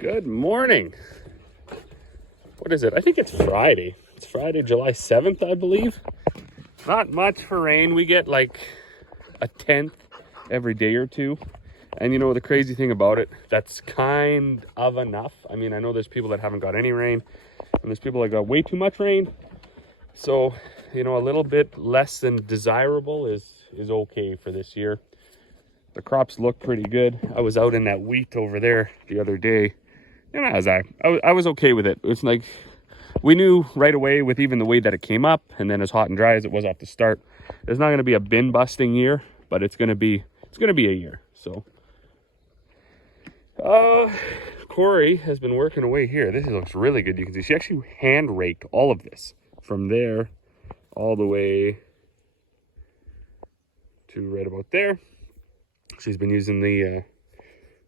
Good morning. What is it? I think it's Friday. It's Friday, July 7th, I believe. Not much for rain. We get like a tenth every day or two. And you know, the crazy thing about it, that's kind of enough. I mean, I know there's people that haven't got any rain, and there's people that got way too much rain. So, you know, a little bit less than desirable is okay for this year. The crops look pretty good. I was out in that wheat over there the other day, and I was okay with it. It's like we knew right away with even the way that it came up, and then as hot and dry as it was off the start, it's not going to be a bin busting year, but it's going to be a year. So, Corey has been working away here. This looks really good. You can see she actually hand raked all of this from there all the way to right about there. She's been using the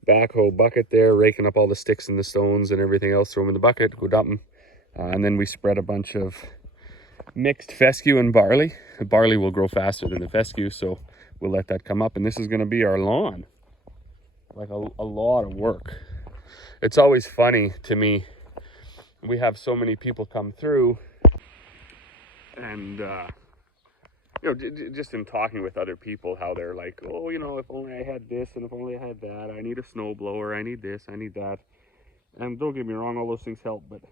backhoe bucket there, raking up all the sticks and the stones and everything else, throw them in the bucket, go dump them. And then we spread a bunch of mixed fescue and barley. The barley will grow faster than the fescue, so we'll let that come up. And this is going to be our lawn. Like a lot of work. It's always funny to me. We have so many people come through, and you know, just in talking with other people, how they're like, oh, you know, if only I had this and if only I had that. I need a snow blower. I need this. I need that. And don't get me wrong, all those things help, but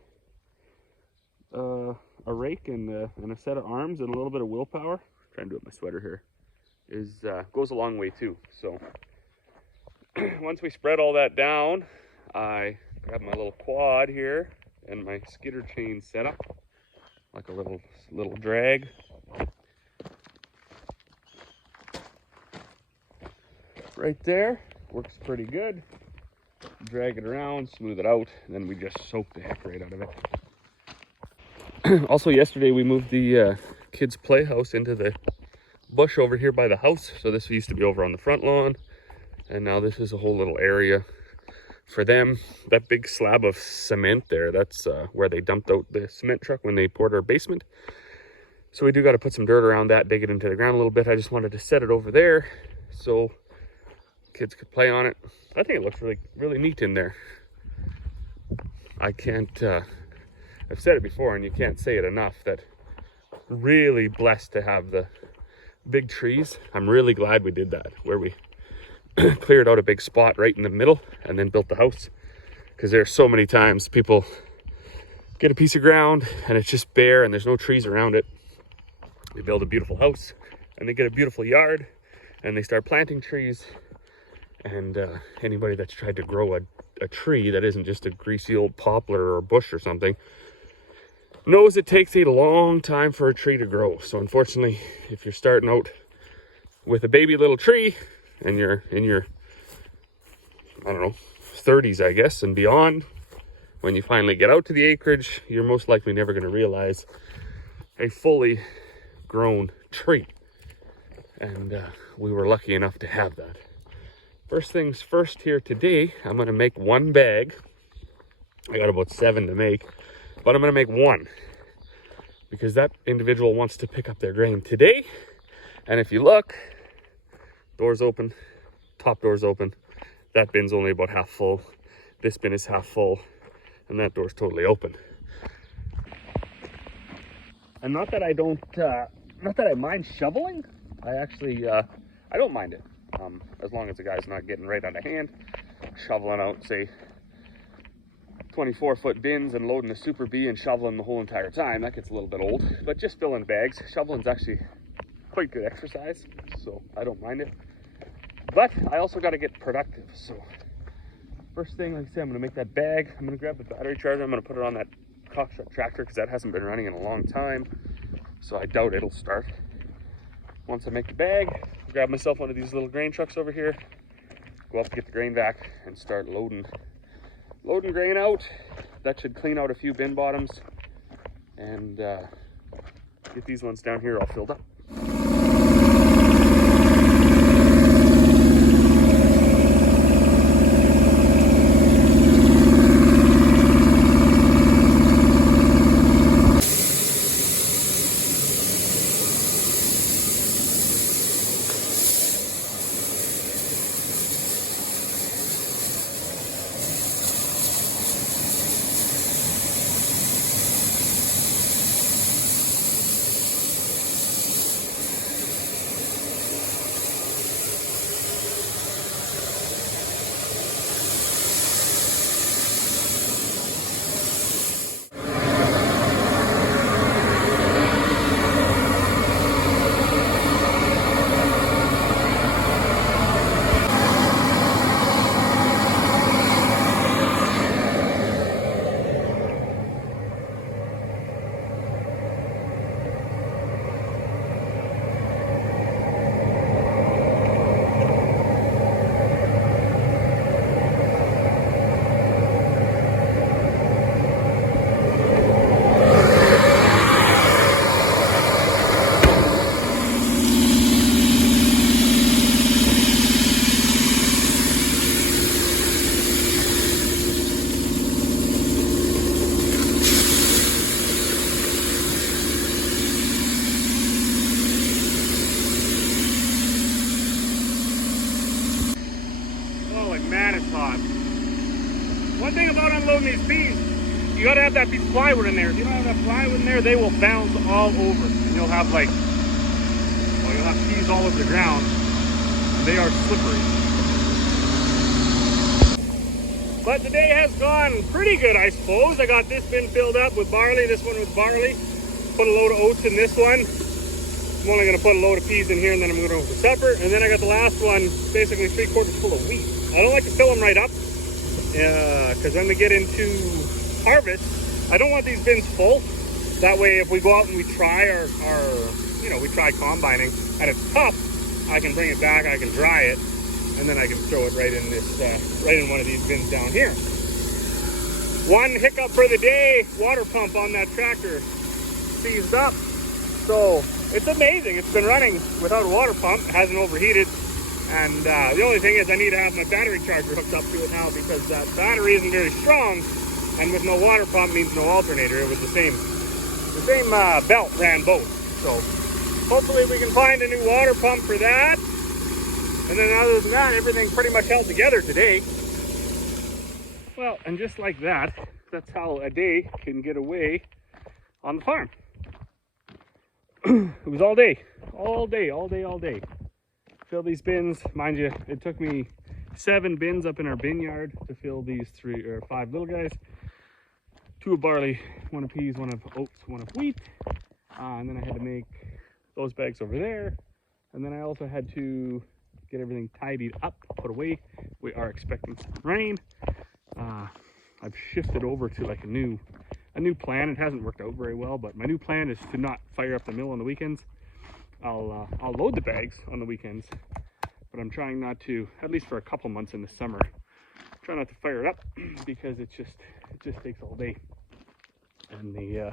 a rake and a set of arms and a little bit of willpower. I'm trying to do it with my sweater here. Goes a long way too. So once we spread all that down, I grab my little quad here and my skidder chain setup, like a little drag. Right there, works pretty good. Drag it around, smooth it out, and then we just soak the heck right out of it. Also, yesterday we moved the kids' playhouse into the bush over here by the house. So this used to be over on the front lawn, and now this is a whole little area for them. That big slab of cement there, that's where they dumped out the cement truck when they poured our basement. So we do got to put some dirt around that, dig it into the ground a little bit. I just wanted to set it over there so kids could play on it. I think it looks really, really neat in there. I can't, I've said it before and you can't say it enough, that really blessed to have the big trees. I'm really glad we did that, where we cleared out a big spot right in the middle and then built the house. Because there's so many times people get a piece of ground and it's just bare and there's no trees around it. They build a beautiful house and they get a beautiful yard and they start planting trees. And anybody that's tried to grow a tree that isn't just a greasy old poplar or bush or something knows it takes a long time for a tree to grow. So unfortunately, if you're starting out with a baby little tree and you're in your, I don't know, 30s, I guess, and beyond, when you finally get out to the acreage, you're most likely never going to realize a fully grown tree. And we were lucky enough to have that. First things first here today, I'm going to make one bag. I got about 7 to make, but I'm going to make one because that individual wants to pick up their grain today. And if you look, doors open, top door's open. That bin's only about half full. This bin is half full, and that door's totally open. And not that I mind shoveling. I actually, I don't mind it. As long as the guy's not getting right out of hand, shoveling out, say, 24-foot bins and loading a Super B and shoveling the whole entire time. That gets a little bit old. But just filling bags, shoveling's actually quite good exercise, so I don't mind it. But I also got to get productive. So first thing, like I said, I'm going to make that bag. I'm going to grab the battery charger. I'm going to put it on that cockstruck tractor because that hasn't been running in a long time. So I doubt it'll start. Once I make the bag, I'll grab myself one of these little grain trucks over here, go up to get the grain back and start loading grain out. That should clean out a few bin bottoms and get these ones down here all filled up. man, it's hot. One thing about unloading these peas, you gotta have that piece of plywood in there. If you don't have that plywood in there, they will bounce all over. And you'll have like, well, you'll have peas all over the ground, and they are slippery. But the day has gone pretty good, I suppose. I got this bin filled up with barley, this one with barley. Put a load of oats in this one. I'm only gonna put a load of peas in here, and then I'm gonna go for supper. And then I got the last one, basically 3/4 full of wheat. I don't like to fill them right up, because when we get into harvest, I don't want these bins full. That way, if we go out and we try we try combining, and it's tough, I can bring it back, I can dry it, and then I can throw it right in this, right in one of these bins down here. One hiccup for the day: water pump on that tractor seized up. So it's amazing. It's been running without a water pump. It hasn't overheated. And the only thing is I need to have my battery charger hooked up to it now, because that battery isn't very strong. And with no water pump means no alternator. It was the same belt ran both. So hopefully we can find a new water pump for that. And then other than that, everything pretty much held together today. Well, and just like that, that's how a day can get away on the farm. It was all day. Fill these bins. Mind you, it took me 7 bins up in our bin yard to fill these 3 or 5 little guys. 2 of barley, 1 of peas, 1 of oats, 1 of wheat. And then I had to make those bags over there. And then I also had to get everything tidied up, put away. We are expecting some rain. I've shifted over to like a new plan. It hasn't worked out very well, but my new plan is to not fire up the mill on the weekends. I'll load the bags on the weekends, but I'm trying not to, at least for a couple months in the summer, try not to fire it up, because it just takes all day, and the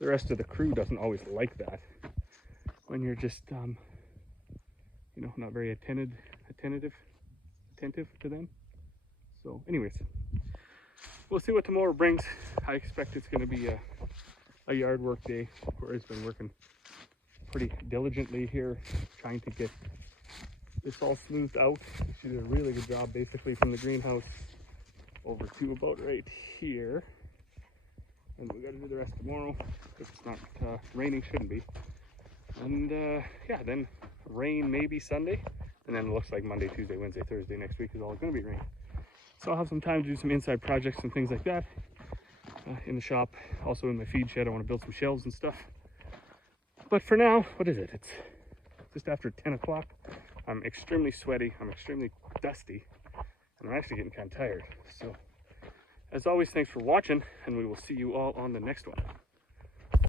rest of the crew doesn't always like that when you're just not very attentive to them. So anyways, we'll see what tomorrow brings. I expect it's going to be a yard work day. Corey's been working pretty diligently here, trying to get this all smoothed out. She did a really good job, basically from the greenhouse over to about right here. And we got to do the rest tomorrow if it's not raining. Shouldn't be. And yeah, then rain maybe Sunday, and then it looks like Monday, Tuesday, Wednesday, Thursday next week is all going to be rain. So I'll have some time to do some inside projects and things like that in the shop. Also in my feed shed, I want to build some shelves and stuff. But for now, what is it? It's just after 10 o'clock. I'm extremely sweaty, I'm extremely dusty, and I'm actually getting kind of tired. So as always, thanks for watching, and we will see you all on the next one.